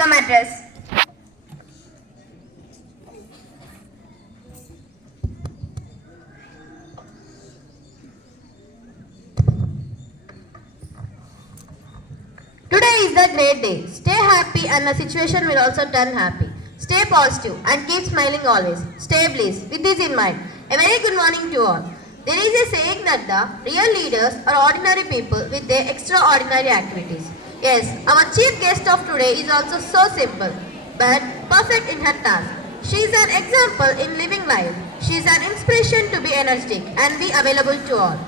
welcome address. Today is the great day. Stay happy and the situation will also turn happy. Stay positive and keep smiling always. Stay blessed. With this in mind, a very good morning to all. There is a saying that the real leaders are ordinary people with their extraordinary activities. Yes, our chief guest of today is also so simple, but perfect in her task. She is an example in living life. She is an inspiration to be energetic and be available to all.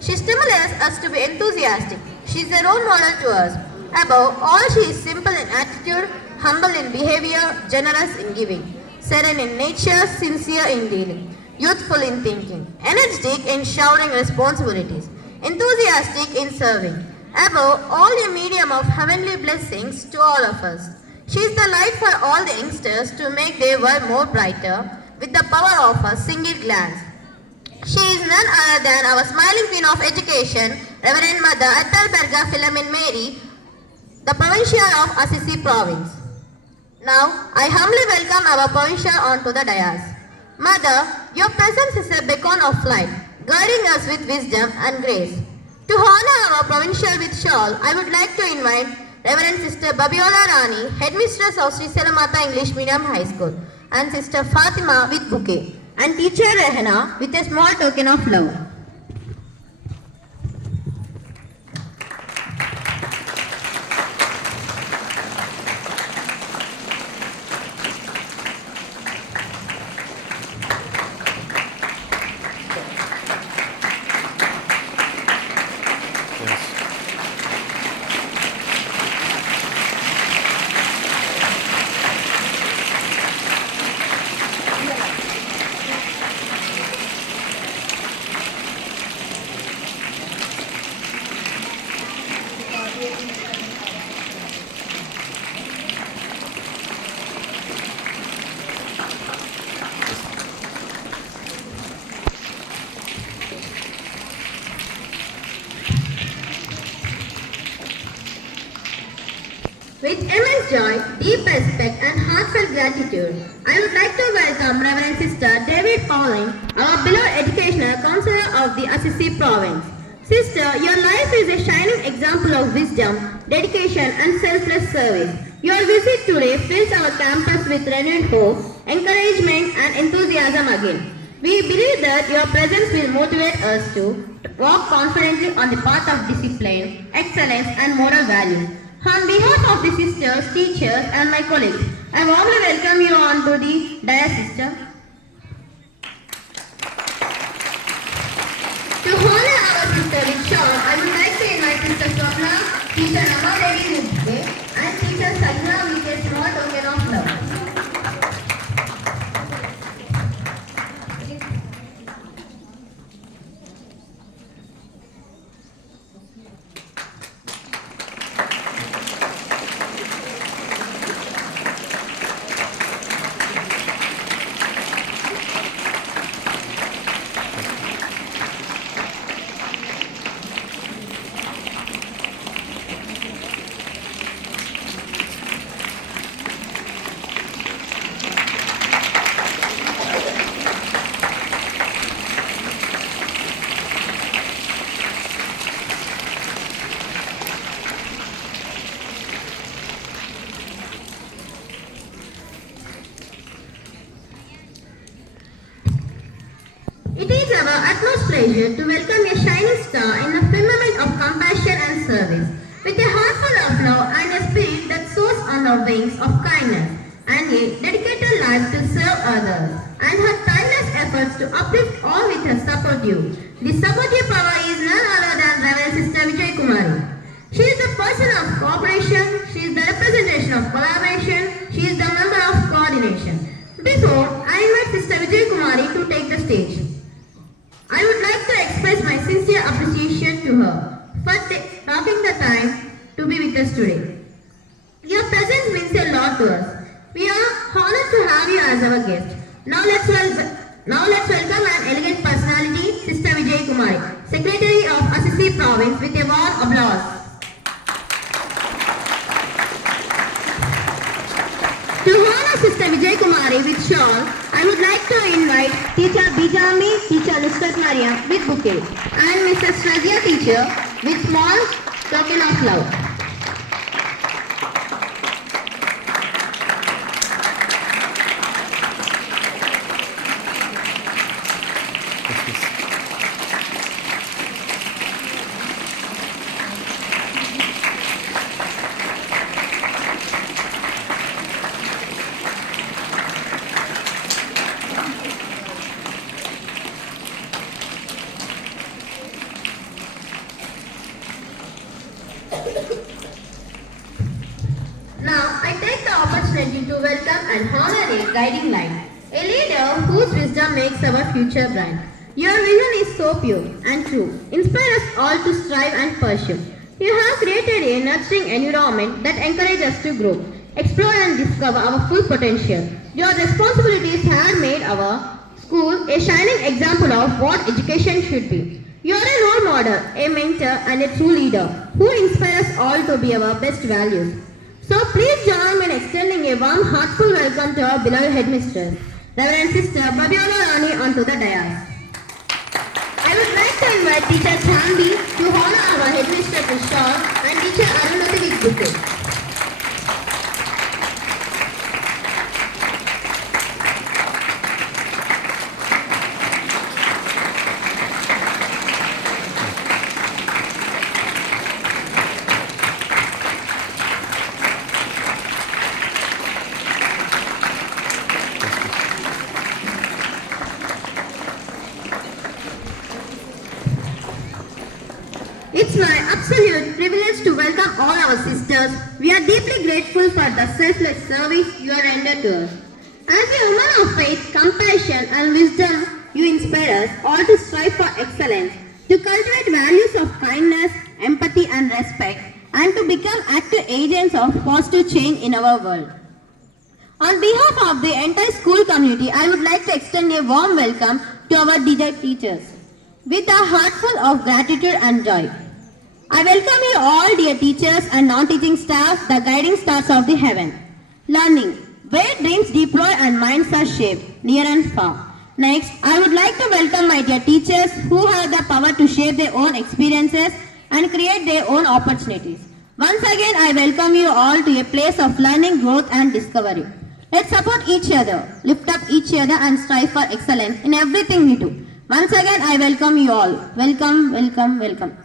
She stimulates us to be enthusiastic. She is a role model to us. Above all, she is simple in attitude, humble in behavior, generous in giving, serene in nature, sincere in dealing, youthful in thinking, energetic in shouting responsibilities, enthusiastic in serving. Above all, a medium of heavenly blessings to all of us. She is the light for all the youngsters to make their world more brighter with the power of a single glance. She is none other than our smiling queen of education, Reverend Mother Ethelberga Philomene Mary, the Provincial of Assisi Province. Now, I humbly welcome our Provincial onto the dais. Mother, your presence is a beacon of light, guiding us with wisdom and grace. To honor our Provincial with shawl, I would like to invite Reverend Sister Babiola Rani, Headmistress of Sri Selamata English Medium High School, and Sister Fatima with bouquet, and Teacher Rehana with a small token of love. With immense joy, deep respect and heartfelt gratitude, I would like to welcome Reverend Sister David Pauling, our beloved educational counselor of the Assisi Province. Sister, your life is a shining example of wisdom, dedication and selfless service. Your visit today fills our campus with renewed hope, encouragement and enthusiasm again. We believe that your presence will motivate us to walk confidently on the path of discipline, excellence and moral values. On behalf of the sisters, teachers and my colleagues, I warmly welcome you on to the dais, sister. To honor our sister with shawl, I would like to invite Sister Swapna, Teacher Nama Devi Mukhe, and Teacher Sajna with a small token of love. It is our utmost pleasure to welcome a shining star in the firmament of compassion and service, with a heart full of love and a spirit that soars on the wings of kindness, and a dedicated life to serve others, and her tireless efforts to uplift all with her supportive. The supportive power is none other than Reverend Sister Vijay Kumari. She is the person of cooperation, she is the representation of collaboration, she is the member of coordination. Before, I invite Sister Vijay Kumari to take the stage. I would like to express my sincere appreciation to her for taking the time to be with us today. Your presence means a lot to us. We are honored to have you as our guest. Now let's welcome an elegant personality, Sister Vijay Kumari, Secretary of Assisi Province, with a warm applause. Vijay Kumari with shawl, I would like to invite Teacher Bijami, Teacher Nusrat Maria with bouquet, and Mrs. Razia teacher with small token of love. Now, I take the opportunity to welcome and honor a guiding light, a leader whose wisdom makes our future bright. Your vision is so pure and true. Inspire us all to strive and pursue. You have created a nurturing environment that encourages us to grow, explore and discover our full potential. Your responsibilities have made our school a shining example of what education should be. You are a role model, a mentor and a true leader who inspires us all to be our best values. So please join me in extending a warm, heartful welcome to our beloved headmistress, Reverend Sister Babiola Rani, onto the dais. I would like to invite Teacher Chambi to honor our headmistress with shawl and Teacher Arunati with bouquet. It's my absolute privilege to welcome all our sisters. We are deeply grateful for the selfless service you are rendered to us. As a woman of faith, compassion and wisdom, you inspire us all to strive for excellence, to cultivate values of kindness, empathy and respect, and to become active agents of positive change in our world. On behalf of the entire school community, I would like to extend a warm welcome to our DJ teachers with a heart full of gratitude and joy. I welcome you all, dear teachers and non-teaching staff, the guiding stars of the heaven. Learning, where dreams deploy and minds are shaped, near and far. Next, I would like to welcome my dear teachers who have the power to share their own experiences and create their own opportunities. Once again, I welcome you all to a place of learning, growth and discovery. Let's support each other, lift up each other and strive for excellence in everything we do. Once again, I welcome you all. Welcome, welcome, welcome.